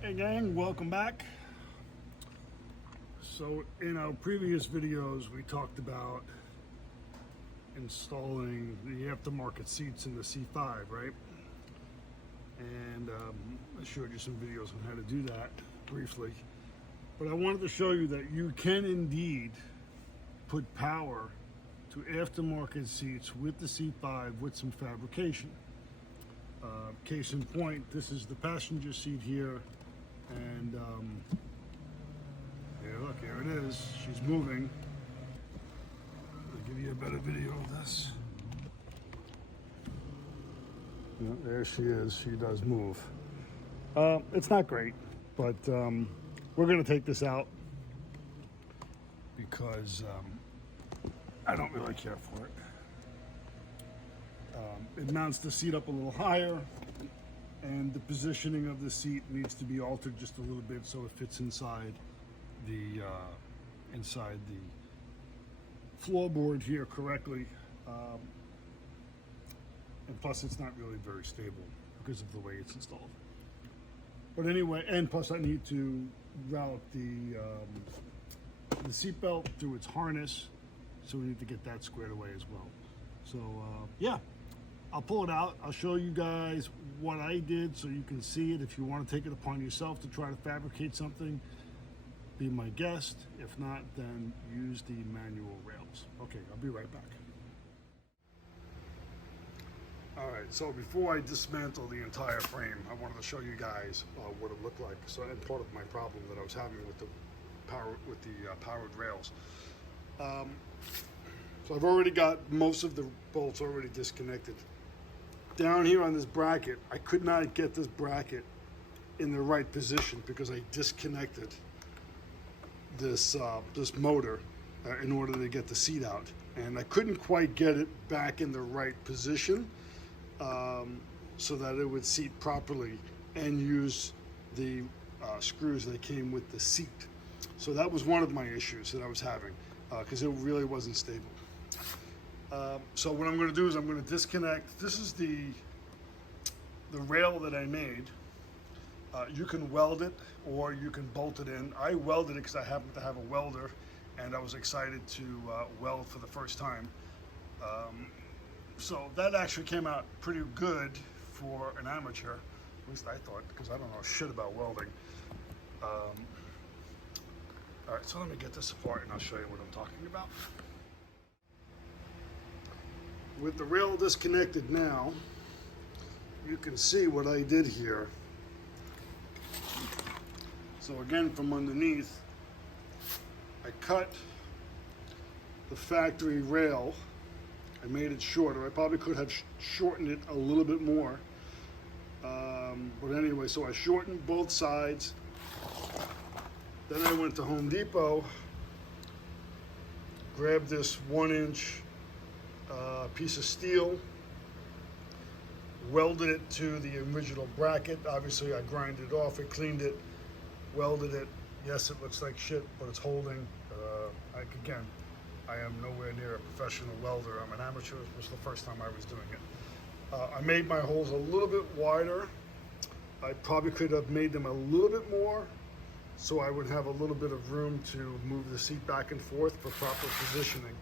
Hey gang, welcome back. So in our previous videos we talked about installing the aftermarket seats in the C5, right? And I showed you some videos on how to do that briefly. But I wanted to show you that you can indeed put power to aftermarket seats with the C5 with some fabrication. Case in point, this is the passenger seat here, and here, look, here it is. She's moving. I'll give you a better video of this. Yeah, there she is. She does move. It's not great, but we're going to take this out because I don't really care for it. It mounts the seat up a little higher, and the positioning of the seat needs to be altered just a little bit so it fits inside the floorboard here correctly. And plus, it's not really very stable because of the way it's installed. But anyway, and plus, I need to route the seatbelt through its harness, so we need to get that squared away as well. So yeah. I'll pull it out. I'll show you guys what I did so you can see it. If you want to take it upon yourself to try to fabricate something, be my guest. If not, then use the manual rails. Okay, I'll be right back. All right, so before I dismantle the entire frame, I wanted to show you guys what it looked like. So, and part of my problem that I was having with the powered rails. So I've already got most of the bolts already disconnected. Down here on this bracket, I could not get this bracket in the right position because I disconnected this motor in order to get the seat out, and I couldn't quite get it back in the right position so that it would seat properly and use the screws that came with the seat. So that was one of my issues that I was having because it really wasn't stable. So what I'm going to do is I'm going to disconnect. This is the rail that I made. You can weld it or you can bolt it in. I welded it because I happen to have a welder, and I was excited to weld for the first time. So that actually came out pretty good for an amateur, at least I thought, because I don't know shit about welding. All right, so let me get this apart and I'll show you what I'm talking about. With the rail disconnected now, you can see what I did here. So again, from underneath, I cut the factory rail. I made it shorter. I probably could have shortened it a little bit more. But anyway, so I shortened both sides. Then I went to Home Depot, grabbed this 1-inch piece of steel, welded it to the original bracket. Obviously I grinded it off, I cleaned it, welded it. Yes, it looks like shit, but it's holding. Again, I am nowhere near a professional welder. I'm an amateur. It was the first time I was doing it. I made my holes a little bit wider. I probably could have made them a little bit more so I would have a little bit of room to move the seat back and forth for proper positioning.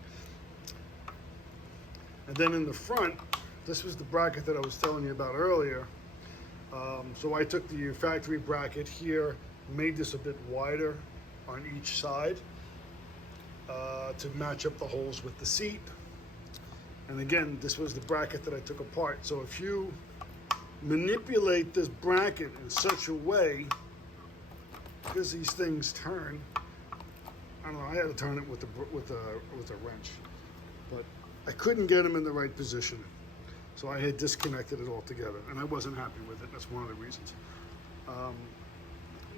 And then in the front, this was the bracket that I was telling you about earlier. So I took the factory bracket here, made this a bit wider on each side to match up the holes with the seat. And again, this was the bracket that I took apart. So if you manipulate this bracket in such a way, because these things turn, I don't know, I had to turn it with a wrench, but I couldn't get them in the right position. So I had disconnected it altogether, and I wasn't happy with it. That's one of the reasons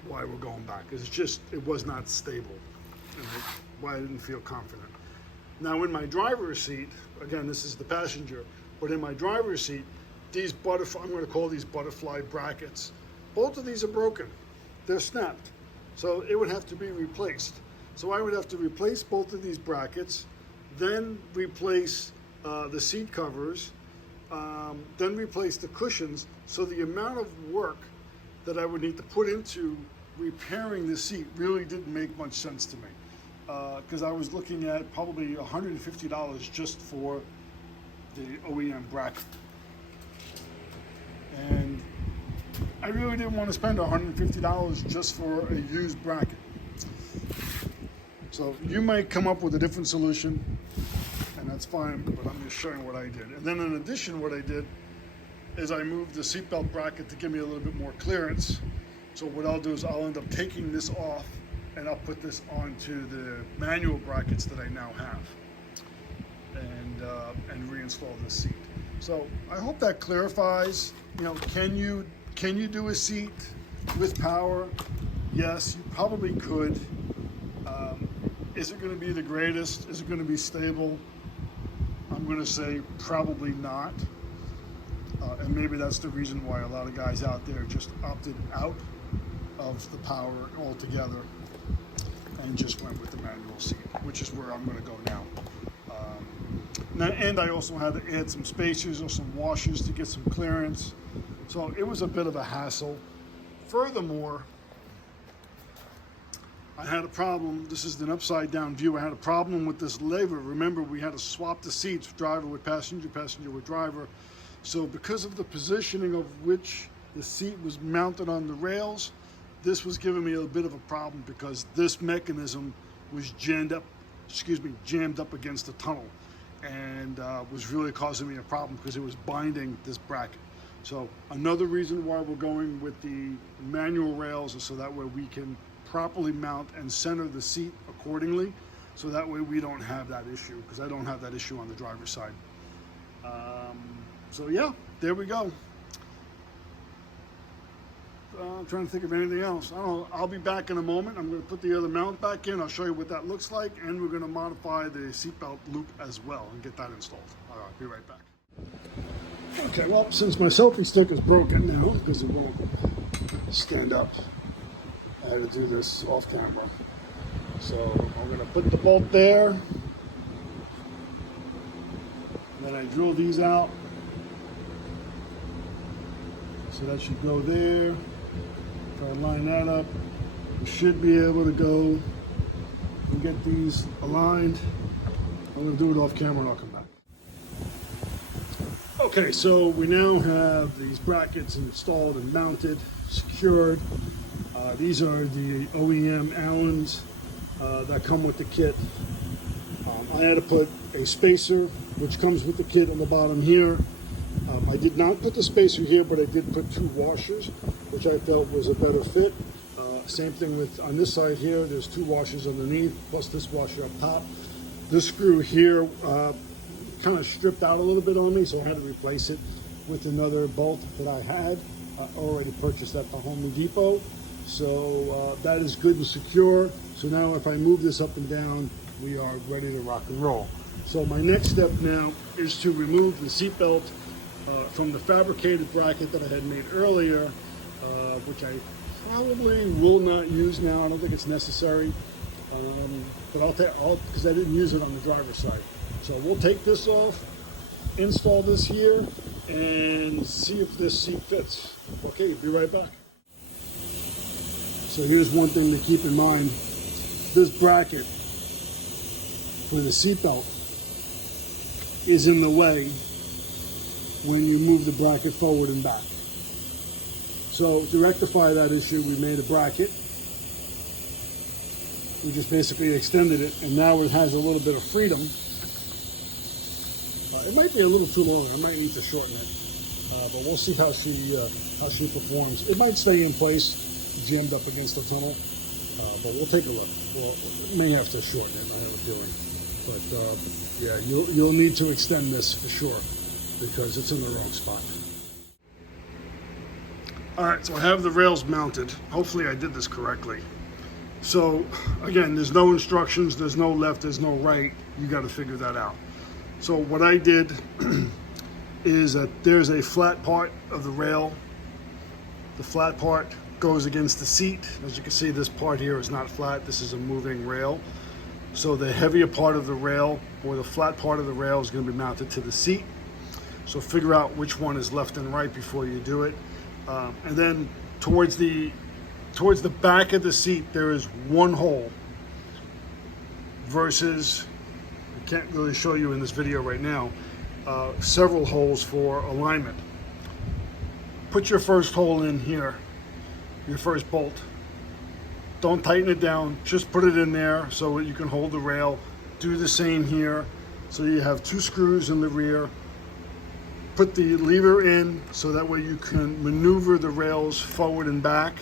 why we're going back. It was not stable, and why I didn't feel confident. Now in my driver's seat, again, this is the passenger, but in my driver's seat, these I'm going to call these butterfly brackets. Both of these are broken. They're snapped. So it would have to be replaced. So I would have to replace both of these brackets, then replace the seat covers, then replace the cushions. So the amount of work that I would need to put into repairing the seat really didn't make much sense to me. Because I was looking at probably $150 just for the OEM bracket. And I really didn't want to spend $150 just for a used bracket. So you might come up with a different solution, and that's fine, but I'm just showing what I did. And then in addition, what I did is I moved the seatbelt bracket to give me a little bit more clearance. So what I'll do is I'll end up taking this off, and I'll put this onto the manual brackets that I now have, and reinstall the seat. So I hope that clarifies. You know, can you do a seat with power? Yes, you probably could. Is it going to be the greatest? Is it going to be stable? I'm going to say probably not. And maybe that's the reason why a lot of guys out there just opted out of the power altogether and just went with the manual seat, which is where I'm going to go now. And I also had to add some spacers or some washers to get some clearance. So it was a bit of a hassle. Furthermore, I had a problem. This is an upside down view. I had a problem with this lever. Remember, we had to swap the seats, driver with passenger, passenger with driver. So because of the positioning of which the seat was mounted on the rails, this was giving me a bit of a problem because this mechanism was jammed up against the tunnel, and was really causing me a problem because it was binding this bracket. So another reason why we're going with the manual rails is so that way we can properly mount and center the seat accordingly, so that way we don't have that issue, because I don't have that issue on the driver's side. So yeah, there we go. I'm trying to think of anything else. I don't know. I'll be back in a moment. I'm going to put the other mount back in. I'll show you what that looks like, and we're going to modify the seatbelt loop as well and get that installed. All right, I'll be right back. Okay, well, since my selfie stick is broken now because it won't stand up, I had to do this off camera. So I'm going to put the bolt there, and then I drill these out. So that should go there. If I line that up, we should be able to go and get these aligned. I'm going to do it off camera and I'll come back. Okay, so we now have these brackets installed and mounted, secured. These are the OEM Allens that come with the kit. I had to put a spacer, which comes with the kit, on the bottom here. I did not put the spacer here, but I did put two washers, which I felt was a better fit. Same thing with on this side here, there's two washers underneath, plus this washer up top. This screw here kind of stripped out a little bit on me, so I had to replace it with another bolt that I had already purchased at the Home Depot. So that is good and secure. So now if I move this up and down, we are ready to rock and roll. So my next step now is to remove the seatbelt from the fabricated bracket that I had made earlier, which I probably will not use now. I don't think it's necessary, but I'll because I didn't use it on the driver's side. So we'll take this off, install this here, and see if this seat fits. Okay, be right back. So here's one thing to keep in mind. This bracket for the seatbelt is in the way when you move the bracket forward and back. So to rectify that issue, we made a bracket. We just basically extended it, and now it has a little bit of freedom. It might be a little too long. I might need to shorten it, but we'll see how she performs. It might stay in place, jammed up against the tunnel, but we'll take a look. We may have to shorten it. I have a feeling, but yeah, you'll need to extend this for sure because it's in the wrong spot. All right, so I have the rails mounted. Hopefully, I did this correctly. So again, there's no instructions. There's no left. There's no right. You got to figure that out. So what I did is that there's a flat part of the rail. The flat part goes against the seat. As you can see, this part here is not flat. This is a moving rail. So the heavier part of the rail, or the flat part of the rail, is going to be mounted to the seat. So figure out which one is left and right before you do it. And then towards the back of the seat there is one hole versus, I can't really show you in this video right now, several holes for alignment. Put your first hole in here, your first bolt. Don't tighten it down, just put it in there so you can hold the rail. Do the same here. So you have 2 screws in the rear. Put the lever in so that way you can maneuver the rails forward and back,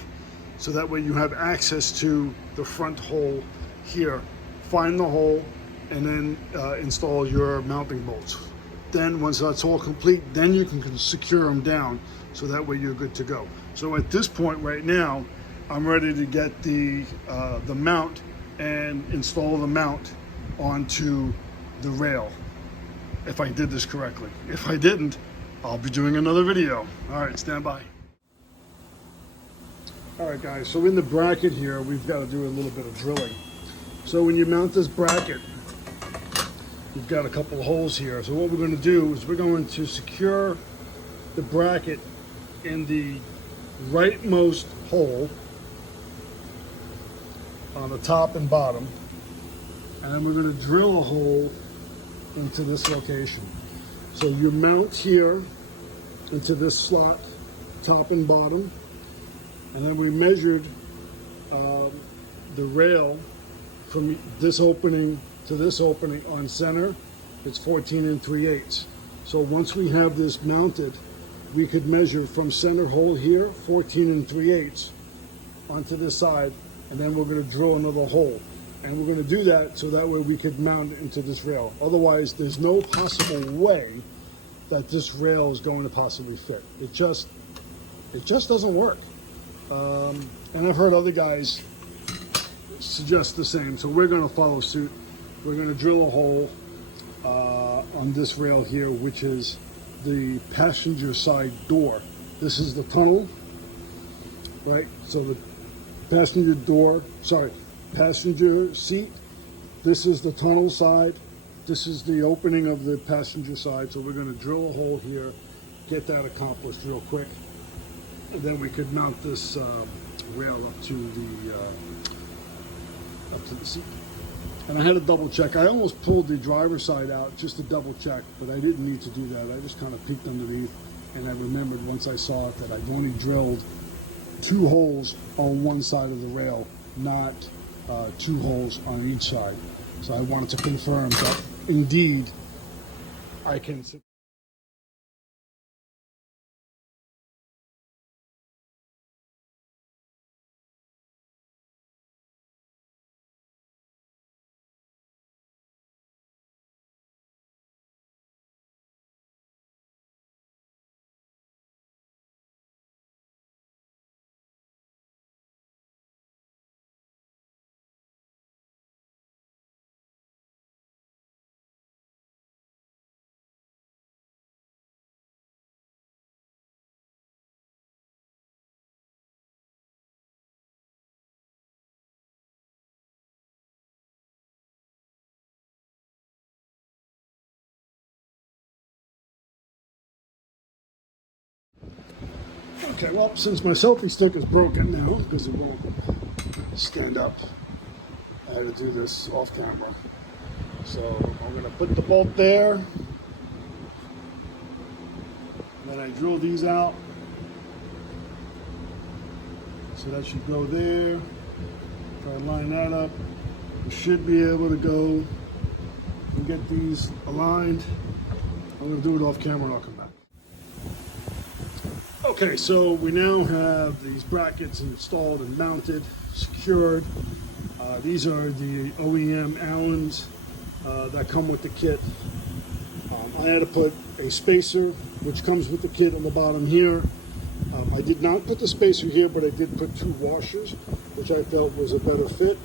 so that way you have access to the front hole here. Find the hole and then install your mounting bolts. Then once that's all complete, then you can secure them down so that way you're good to go. So at this point right now, I'm ready to get the mount and install the mount onto the rail, if I did this correctly. If I didn't, I'll be doing another video. All right, stand by. All right guys, so in the bracket here, we've got to do a little bit of drilling. So when you mount this bracket, you've got a couple of holes here. So what we're going to do is we're going to secure the bracket in the rightmost hole on the top and bottom, and then we're going to drill a hole into this location. So you mount here into this slot, top and bottom, and then we measured the rail from this opening to this opening on center. It's 14 3/8. So once we have this mounted, we could measure from center hole here 14 3/8 onto this side, and then we're going to drill another hole. And we're going to do that so that way we could mount it into this rail. Otherwise, there's no possible way that this rail is going to possibly fit. It just doesn't work. And I've heard other guys suggest the same. So we're going to follow suit. We're going to drill a hole on this rail here, which is the passenger side door. This is the tunnel, right? So the passenger seat. This is the tunnel side. This is the opening of the passenger side. So we're going to drill a hole here, get that accomplished real quick, and then we could mount this rail up to the seat. And I had to double check. I almost pulled the driver's side out just to double check, but I didn't need to do that. I just kind of peeked underneath, and I remembered once I saw it that I've only drilled 2 holes on one side of the rail, not 2 holes on each side. So I wanted to confirm that indeed I can. Okay, well, since my selfie stick is broken now because it won't stand up, I had to do this off camera. So I'm going to put the bolt there, and then I drill these out. So that should go there. If I line that up, we should be able to go and get these aligned. I'm going to do it off camera and I'll come back. Okay, so we now have these brackets installed and mounted, secured. These are the OEM Allens that come with the kit. I had to put a spacer, which comes with the kit, on the bottom here. I did not put the spacer here, but I did put 2 washers, which I felt was a better fit.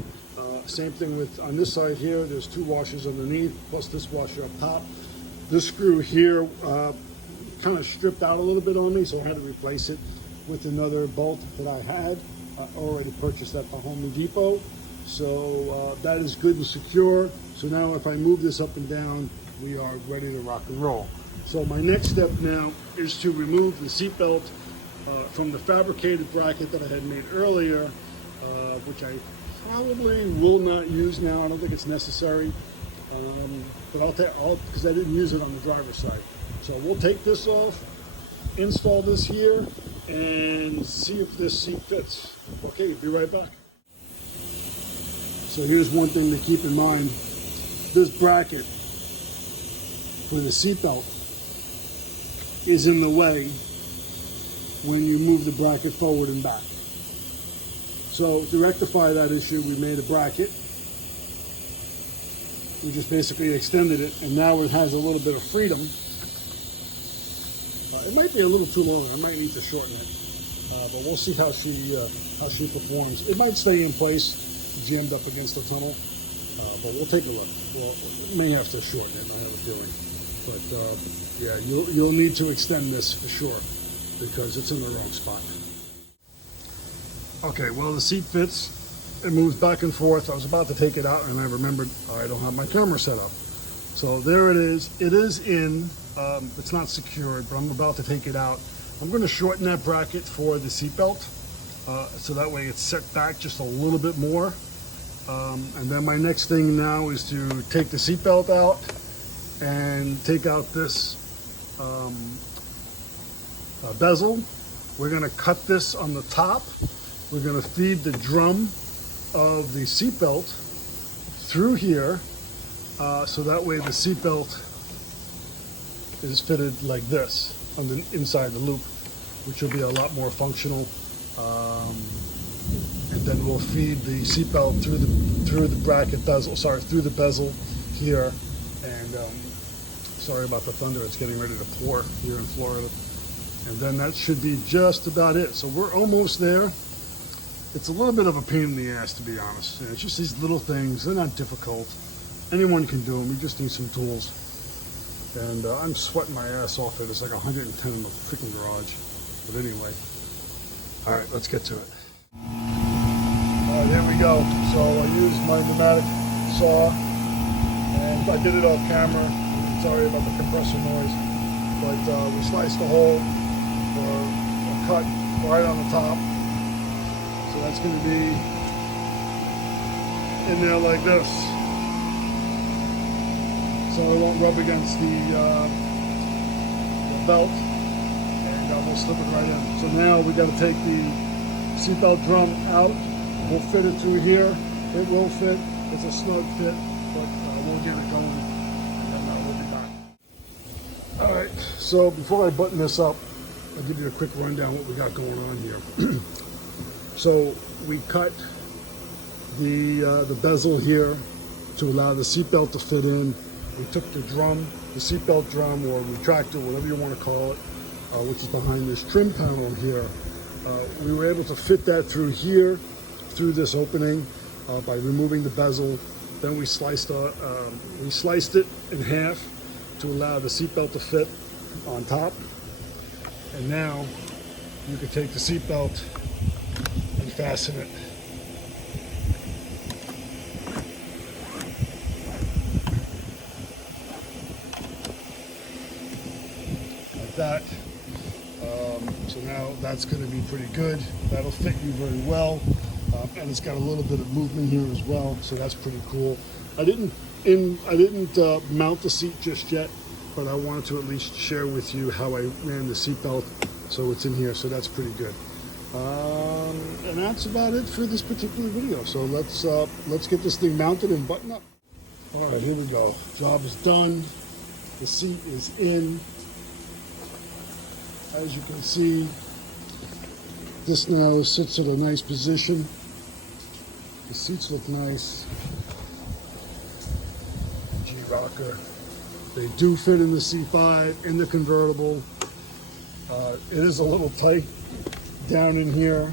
Same thing with on this side here. There's 2 washers underneath, plus this washer up top. This screw here kind of stripped out a little bit on me, so I had to replace it with another bolt that I had. I already purchased at the Home Depot. So that is good and secure. So now if I move this up and down, we are ready to rock and roll. So my next step now is to remove the seat belt from the fabricated bracket that I had made earlier, which I probably will not use now. I don't think it's necessary, but I'll because I didn't use it on the driver's side. So we'll take this off, install this here, and see if this seat fits. Okay, be right back. So here's one thing to keep in mind. This bracket for the seatbelt is in the way when you move the bracket forward and back. So to rectify that issue, we made a bracket. We just basically extended it, and now it has a little bit of freedom. It might be a little too long. I might need to shorten it, but we'll see how she performs. It might stay in place, jammed up against the tunnel, but we'll take a look. We may have to shorten it. I have a feeling, but yeah, you'll need to extend this for sure because it's in the wrong spot. Okay, well the seat fits. It moves back and forth. I was about to take it out, and I remembered I don't have my camera set up. So there it is. It is in. It's not secured, but I'm about to take it out. I'm going to shorten that bracket for the seatbelt, so that way it's set back just a little bit more. And then my next thing now is to take the seatbelt out and take out this bezel. We're going to cut this on the top. We're going to feed the drum of the seatbelt through here, so that way the seatbelt is fitted like this on the inside the loop, which will be a lot more functional. And then we'll feed the seatbelt through the bracket bezel. Sorry, through the bezel here. And sorry about the thunder. It's getting ready to pour here in Florida. And then that should be just about it. So we're almost there. It's a little bit of a pain in the ass, to be honest. And it's just these little things. They're not difficult. Anyone can do them. You just need some tools. And I'm sweating my ass off it. It's like 110 in the freaking garage. But anyway. All right, let's get to it. All right, here we go. So I used my pneumatic saw. And I did it off camera. Sorry about the compressor noise. But we sliced the hole or a cut right on the top. So that's going to be in there like this. So it won't rub against the belt, and we'll slip it right in. So now we got to take the seatbelt drum out. We'll fit it through here. It will fit. It's a snug fit, but we'll get it going, and then we'll be back. All right. So before I button this up, I'll give you a quick rundown what we got going on here. So we cut the bezel here to allow the seatbelt to fit in. We took the drum, the seatbelt drum, or retractor, whatever you want to call it, which is behind this trim panel here. We were able to fit that through here, through this opening, by removing the bezel. Then we sliced it in half to allow the seatbelt to fit on top. And now you can take the seatbelt and fasten it. That. So now that's going to be pretty good. That'll fit you very well, and it's got a little bit of movement here as well, so that's pretty cool. I didn't mount the seat just yet, but I wanted to at least share with you how I ran the seat belt, so it's in here, so that's pretty good. And that's about it for this particular video. So let's get this thing mounted and buttoned up. All right, here we go. Job is done. The seat is in. As you can see, this now sits at a nice position. The seats look nice. G-Rocker. They do fit in the C5, in the convertible. It is a little tight down in here,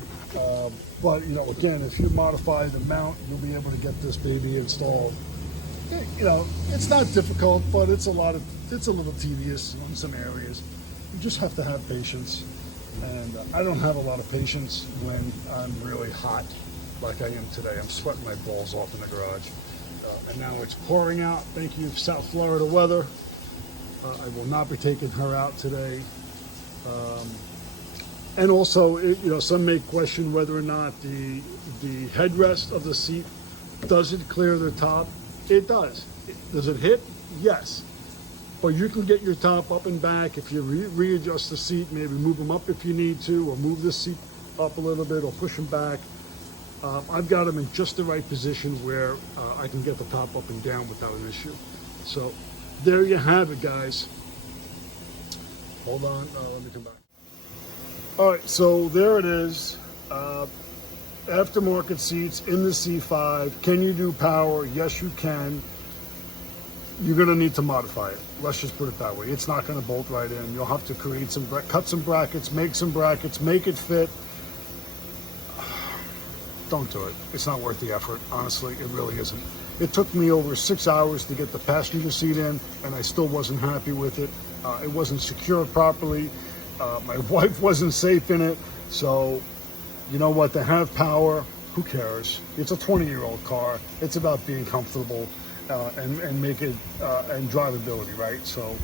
but you know, again, if you modify the mount, you'll be able to get this baby installed. You know, it's not difficult, but it's a little tedious in some areas. You just have to have patience, and I don't have a lot of patience when I'm really hot like I am today. I'm sweating my balls off in the garage, and now it's pouring out. Thank you, South Florida weather. I will not be taking her out today. And also, some may question whether or not the headrest of the seat, does it clear the top? It does. Does it hit? Yes. But you can get your top up and back if you readjust the seat, maybe move them up if you need to, or move the seat up a little bit, or push them back. I've got them in just the right position where I can get the top up and down without an issue. So there you have it, guys. Hold on, let me come back. All right, so there it is. Aftermarket seats in the C5. Can you do power? Yes, you can. You're gonna need to modify it. Let's just put it that way. It's not gonna bolt right in. You'll have to create cut some brackets, make it fit. Don't do it. It's not worth the effort. Honestly, it really isn't. It took me over 6 hours to get the passenger seat in, and I still wasn't happy with it. It wasn't secured properly. My wife wasn't safe in it. So, you know what? To have power, who cares? It's a 20-year-old car. It's about being comfortable and make it and drivability, right? So,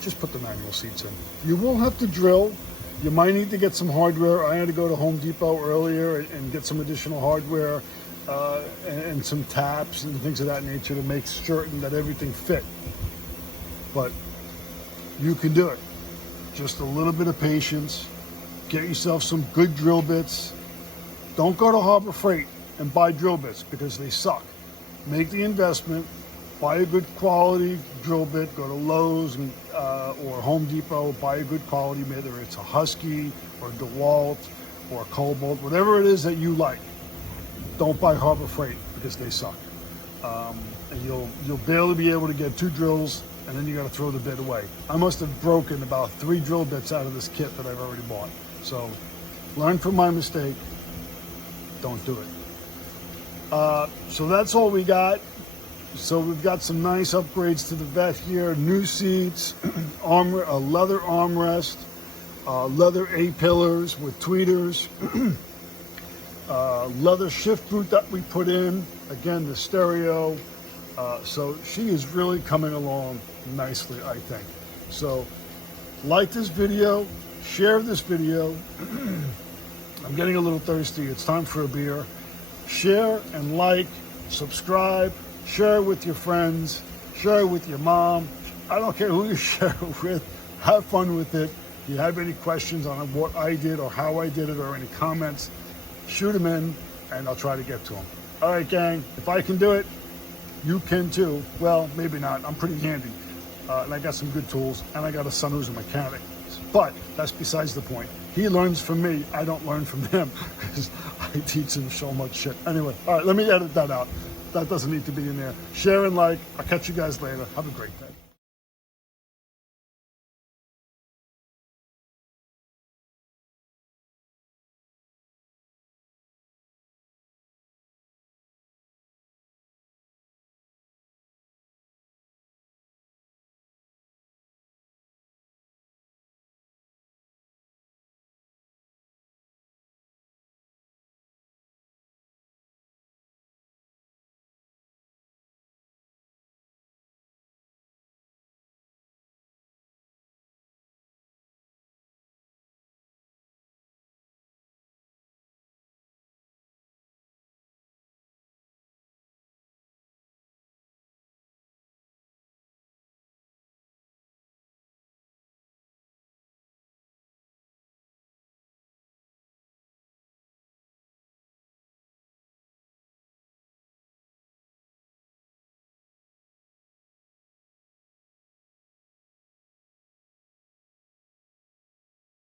just put the manual seats in. You will have to drill. You might need to get some hardware. I had to go to Home Depot earlier and get some additional hardware and some taps and things of that nature to make certain that everything fit. But you can do it. Just a little bit of patience. Get yourself some good drill bits. Don't go to Harbor Freight and buy drill bits because they suck. Make the investment. Buy a good quality drill bit. Go to Lowe's or Home Depot. Buy a good quality, whether it's a Husky or DeWalt or Cobalt, whatever it is that you like. Don't buy Harbor Freight because they suck. And you'll barely be able to get 2 drills, and then you got to throw the bit away. I must have broken about 3 drill bits out of this kit that I've already bought. So learn from my mistake. Don't do it. So that's all we got. So we've got some nice upgrades to the Vette here. New seats, a leather armrest, leather A-pillars with tweeters, leather shift boot that we put in. Again, the stereo. So she is really coming along nicely, I think. So like this video, share this video. I'm getting a little thirsty. It's time for a beer. Share and like, subscribe. Share it with your friends, share it with your mom. I don't care who you share it with. Have fun with it. If you have any questions on what I did or how I did it or any comments, shoot them in and I'll try to get to them. All right, gang, if I can do it, you can too. Well, maybe not. I'm pretty handy. And I got some good tools and I got a son who's a mechanic. But that's besides the point. He learns from me. I don't learn from him because I teach him so much shit. Anyway, all right, let me edit that out. That doesn't need to be in there. Share and like. I'll catch you guys later. Have a great day.